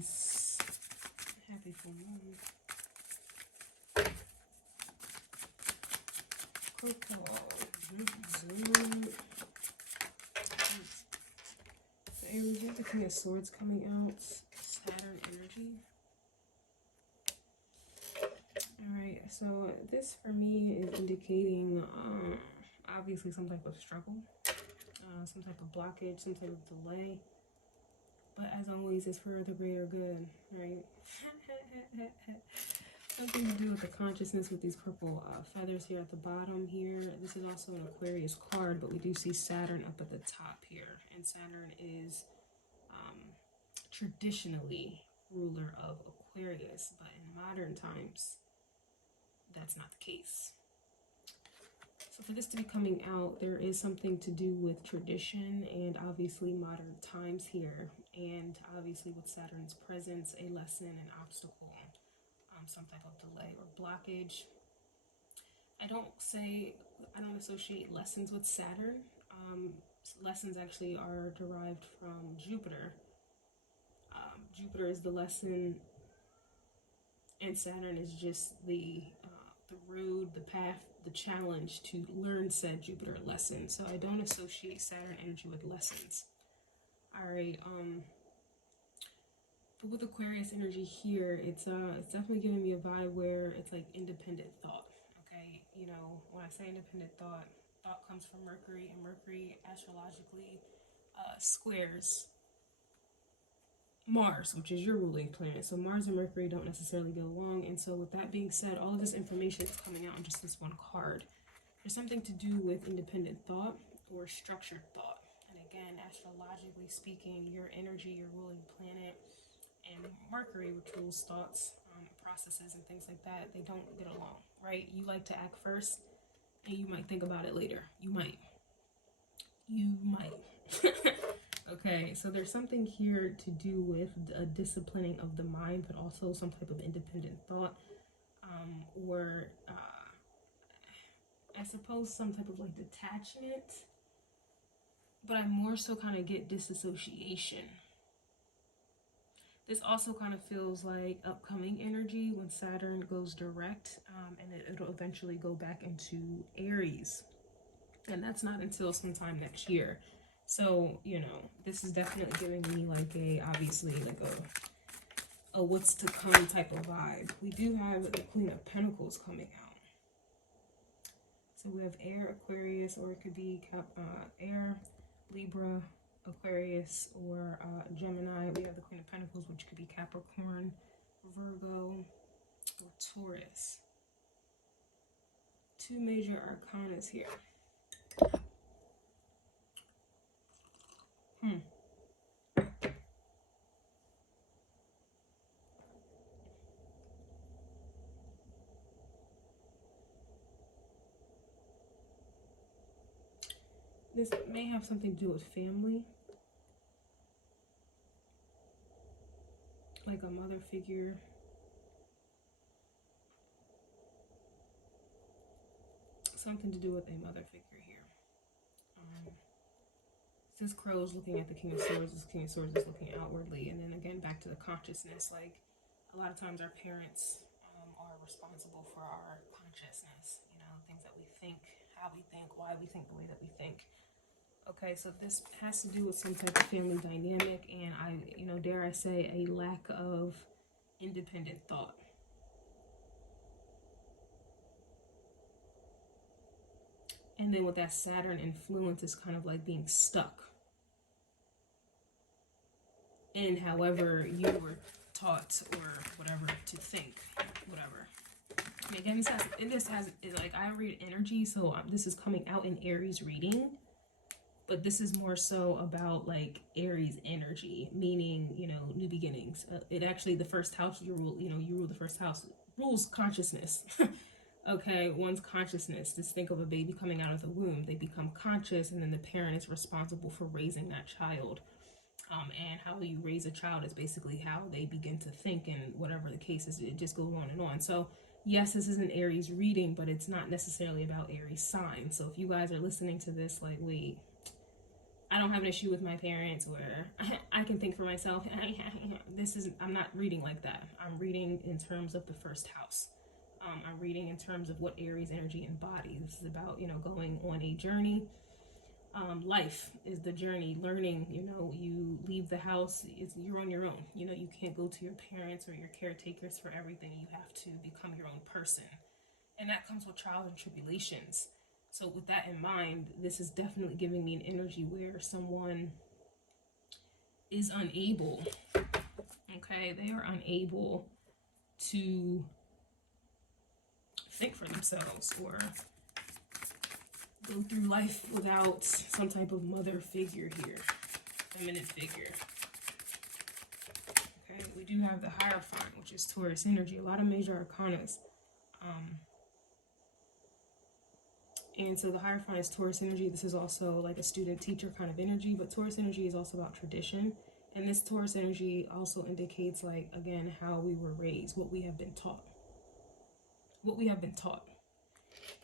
Aries. Happy full moon. So Aries, you have the King of Swords coming out. Saturn energy. Alright, so this for me is indicating obviously some type of struggle, some type of blockage, some type of delay. But as always, it's for the greater good, right? Something to do with the consciousness with these purple feathers here at the bottom here. This is also an Aquarius card, but we do see Saturn up at the top here. And Saturn is traditionally ruler of Aquarius, but in modern times, that's not the case. So for this to be coming out, there is something to do with tradition and obviously modern times here. And obviously with Saturn's presence, a lesson, an obstacle, some type of delay or blockage. I don't associate lessons with Saturn. Lessons actually are derived from Jupiter. Jupiter is the lesson, and Saturn is just the road, the path, the challenge to learn said Jupiter lesson. So I don't associate Saturn energy with lessons. All right. But with Aquarius energy here, it's definitely giving me a vibe where it's like independent thought. Okay, you know, when I say independent thought comes from Mercury, and Mercury astrologically squares Mars, which is your ruling planet. So Mars and Mercury don't necessarily get along. And so with that being said, all of this information is coming out on just this one card. There's something to do with independent thought or structured thought. And again, astrologically speaking, your energy, your ruling planet, and Mercury, which rules thoughts, processes, and things like that, they don't get along, right? You like to act first, and you might think about it later. You might. Okay, so there's something here to do with a disciplining of the mind, but also some type of independent thought, or I suppose some type of like detachment, but I more so kind of get disassociation. This also kind of feels like upcoming energy when Saturn goes direct, and it'll eventually go back into Aries. And that's not until sometime next year. So, you know, this is definitely giving me like obviously like a what's to come type of vibe. We do have the Queen of Pentacles coming out. So we have Air, Aquarius, or it could be Air, Libra, Aquarius, or Gemini. We have the Queen of Pentacles, which could be Capricorn, Virgo, or Taurus. Two major arcanas here. This may have something to do with family, like a mother figure. Something to do with a mother figure here. This crow is looking at the King of Swords. This King of Swords is looking outwardly. And then again, back to the consciousness. Like, a lot of times our parents are responsible for our consciousness. You know, things that we think, how we think, why we think the way that we think. Okay, so this has to do with some type of family dynamic, and dare I say, a lack of independent thought. And then with that Saturn influence, is kind of like being stuck in however you were taught or whatever to think, whatever. Again, I read energy, so this is coming out in Aries reading. But this is more so about like Aries energy, meaning, you know, new beginnings. It actually, the first house you rule the first house, rules consciousness. Okay, one's consciousness. Just think of a baby coming out of the womb. They become conscious, and then the parent is responsible for raising that child. And how you raise a child is basically how they begin to think, and whatever the case is, it just goes on and on. So yes, this is an Aries reading, but it's not necessarily about Aries sign. So if you guys are listening to this like, wait, I don't have an issue with my parents, where I can think for myself. I'm not reading like that. I'm reading in terms of the first house. I'm reading in terms of what Aries energy embodies. This is about, you know, going on a journey. Life is the journey, learning, you know, you leave the house, you're on your own. You know, you can't go to your parents or your caretakers for everything. You have to become your own person. And that comes with trials and tribulations. So with that in mind, this is definitely giving me an energy where someone is unable, okay, they are unable to think for themselves or go through life without some type of mother figure here, feminine figure. Okay, we do have the Hierophant, which is Taurus energy, a lot of major arcanas. And so the Hierophant is Taurus energy. This is also like a student-teacher kind of energy, but Taurus energy is also about tradition. And this Taurus energy also indicates, like, again, how we were raised, what we have been taught. What we have been taught.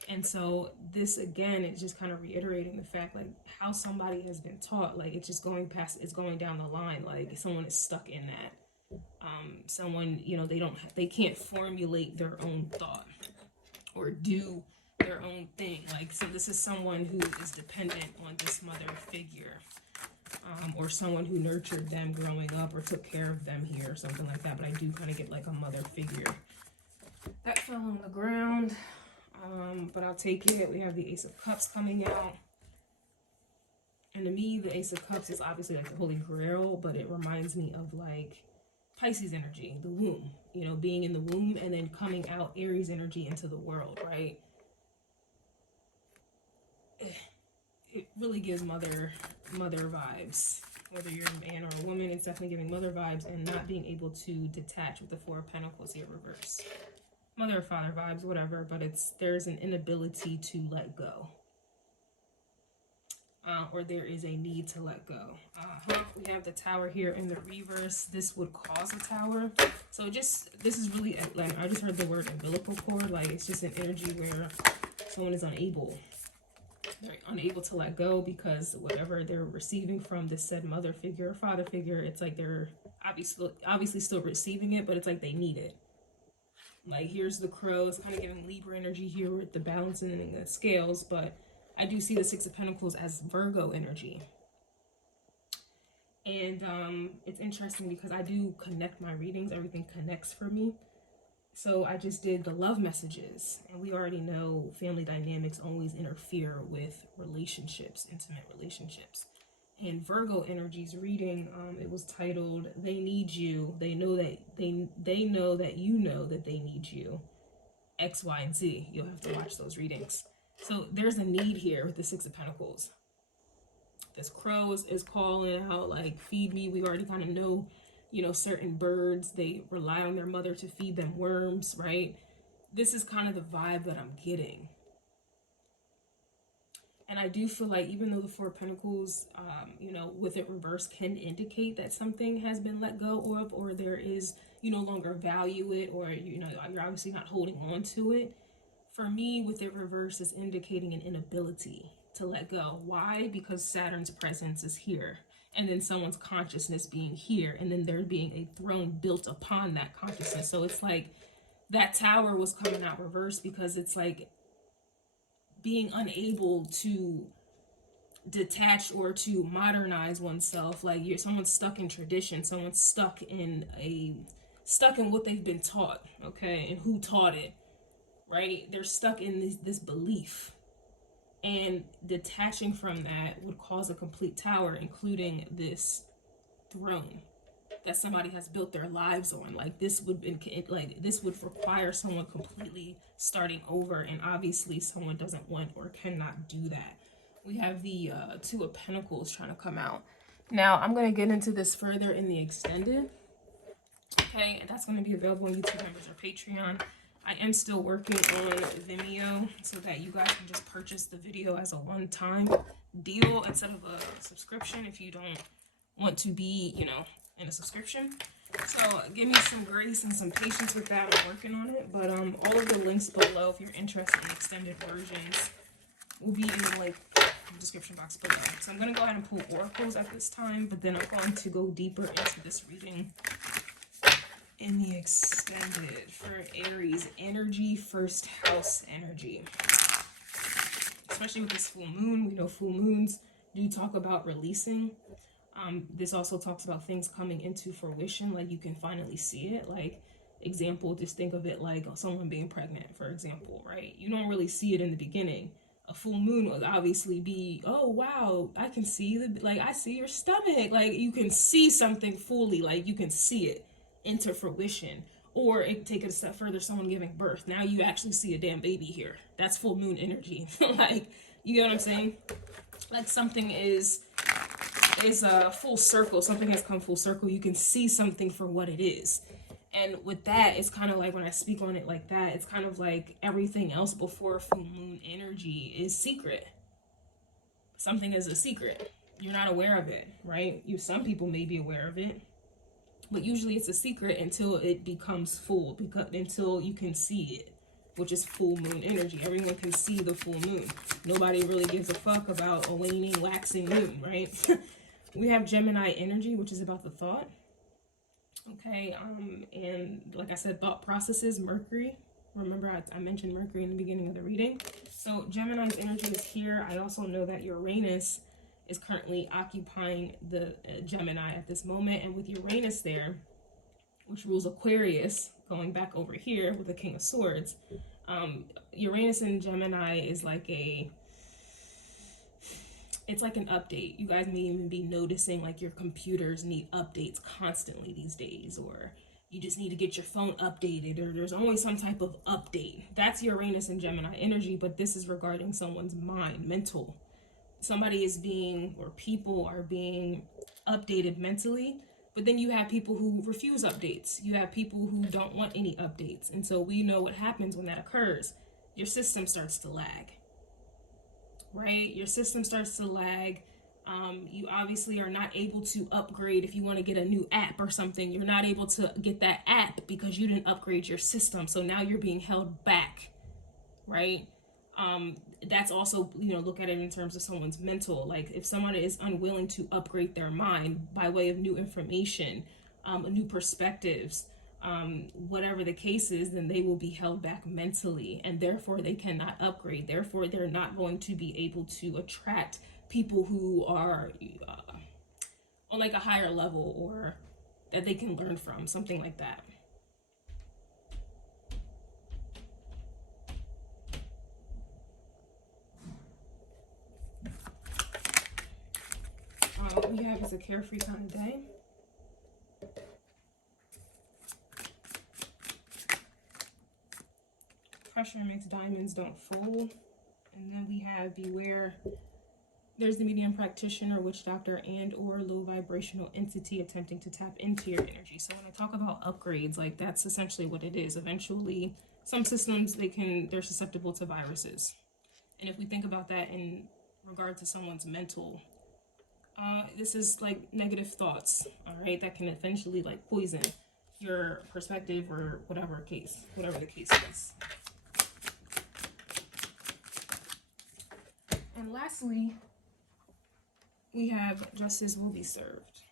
And so this, again, is just kind of reiterating the fact, like, how somebody has been taught. Like, it's just going past, it's going down the line. Like, someone is stuck in that. Someone, you know, they can't formulate their own thought or do their own thing. Like, so this is someone who is dependent on this mother figure, or someone who nurtured them growing up or took care of them here or something like that. But I do kind of get like a mother figure. That fell on the ground, but I'll take it. We have the Ace of Cups coming out. And to me, the Ace of Cups is obviously like the Holy Grail, but it reminds me of like Pisces energy, the womb, you know, being in the womb and then coming out Aries energy into the world, right? It really gives mother vibes. Whether you're a man or a woman, it's definitely giving mother vibes, and not being able to detach with the Four of Pentacles here reverse. Mother or father vibes, whatever, but there's an inability to let go. Or there is a need to let go. We have the Tower here in the reverse. This would cause a Tower. So this is really, like, I just heard the word umbilical cord. Like, it's just an energy where someone is unable. They're unable to let go because whatever they're receiving from this said mother figure or father figure, it's like they're obviously still receiving it, but it's like they need it. Like, here's the Crow. It's kind of giving Libra energy here with the balancing and the scales, but I do see the Six of Pentacles as Virgo energy. And it's interesting because I do connect my readings. Everything connects for me. So I just did the love messages, and we already know family dynamics always interfere with relationships, intimate relationships. And Virgo energy's reading, it was titled, They Need You. They know that they know that you know that they need you. X, Y, and Z. You'll have to watch those readings. So there's a need here with the Six of Pentacles. This Crow is calling out, like, feed me. We already kind of know, you know, certain birds, they rely on their mother to feed them worms, right? This is kind of the vibe that I'm getting. And I do feel like even though the Four of Pentacles, you know, with it reversed can indicate that something has been let go of, or there is, you no longer value it, or, you know, you're obviously not holding on to it. For me, with it reversed is indicating an inability to let go. Why? Because Saturn's presence is here. And then someone's consciousness being here, and then there being a throne built upon that consciousness. So it's like that Tower was coming out reversed because it's like being unable to detach or to modernize oneself. Like someone's stuck in tradition, someone's stuck in what they've been taught, okay, and who taught it, right? They're stuck in this belief. And detaching from that would cause a complete Tower, including this throne that somebody has built their lives on. Like this would require someone completely starting over, and obviously someone doesn't want or cannot do that. We have the Two of Pentacles trying to come out. Now I'm going to get into this further in the extended. Okay, and that's going to be available on YouTube members or Patreon. I am still working on Vimeo so that you guys can just purchase the video as a one-time deal instead of a subscription if you don't want to be, you know, in a subscription. So give me some grace and some patience with that. I'm working on it. But all of the links below, if you're interested in extended versions, will be in the link in the description box below. So I'm going to go ahead and pull oracles at this time, but then I'm going to go deeper into this reading in the extended for Aries energy, first house energy. Especially with this full moon, we know full moons do talk about releasing. This also talks about things coming into fruition, like you can finally see it. Like, example, just think of it like someone being pregnant, for example, right? You don't really see it in the beginning. A full moon would obviously be, oh wow, I can see I see your stomach. Like, you can see something fully, like you can see it into fruition. Or take it a step further, someone giving birth. Now you actually see a damn baby here. That's full moon energy. Like, you get what I'm saying? Like, something is a full circle. Something has come full circle. You can see something for what it is. And with that, it's kind of like when I speak on it like that, it's kind of like everything else before full moon energy is secret. Something is a secret. You're not aware of it, right? Some people may be aware of it, but usually it's a secret until it becomes full, until you can see it, which is full moon energy. Everyone can see the full moon. Nobody really gives a fuck about a waning, waxing moon, right? We have Gemini energy, which is about the thought. Okay, and like I said, thought processes, Mercury. Remember, I mentioned Mercury in the beginning of the reading. So Gemini's energy is here. I also know that Uranus is currently occupying the Gemini at this moment. And with Uranus there, which rules Aquarius, going back over here with the King of Swords, Uranus in Gemini is like it's like an update. You guys may even be noticing like your computers need updates constantly these days, or you just need to get your phone updated, or there's always some type of update. That's Uranus and Gemini energy, but this is regarding someone's mind, mental. Somebody is being, or people are being updated mentally, but then you have people who refuse updates. You have people who don't want any updates. And so we know what happens when that occurs. Your system starts to lag. Right? Your system starts to lag. You obviously are not able to upgrade if you want to get a new app or something. You're not able to get that app because you didn't upgrade your system. So now you're being held back, right? That's also, look at it in terms of someone's mental. Like, if someone is unwilling to upgrade their mind by way of new information, new perspectives, whatever the case is, then they will be held back mentally, and therefore they cannot upgrade. Therefore, they're not going to be able to attract people who are on like a higher level, or that they can learn from, something like that. What we have is a carefree kind of day. Pressure makes diamonds don't fold. And then we have beware. There's the medium practitioner, witch doctor, and or low vibrational entity attempting to tap into your energy. So when I talk about upgrades, like, that's essentially what it is. Eventually, some systems, they're susceptible to viruses. And if we think about that in regard to someone's mental, this is like negative thoughts, all right, that can eventually like poison your perspective, or whatever the case is. And lastly, we have justice will be served.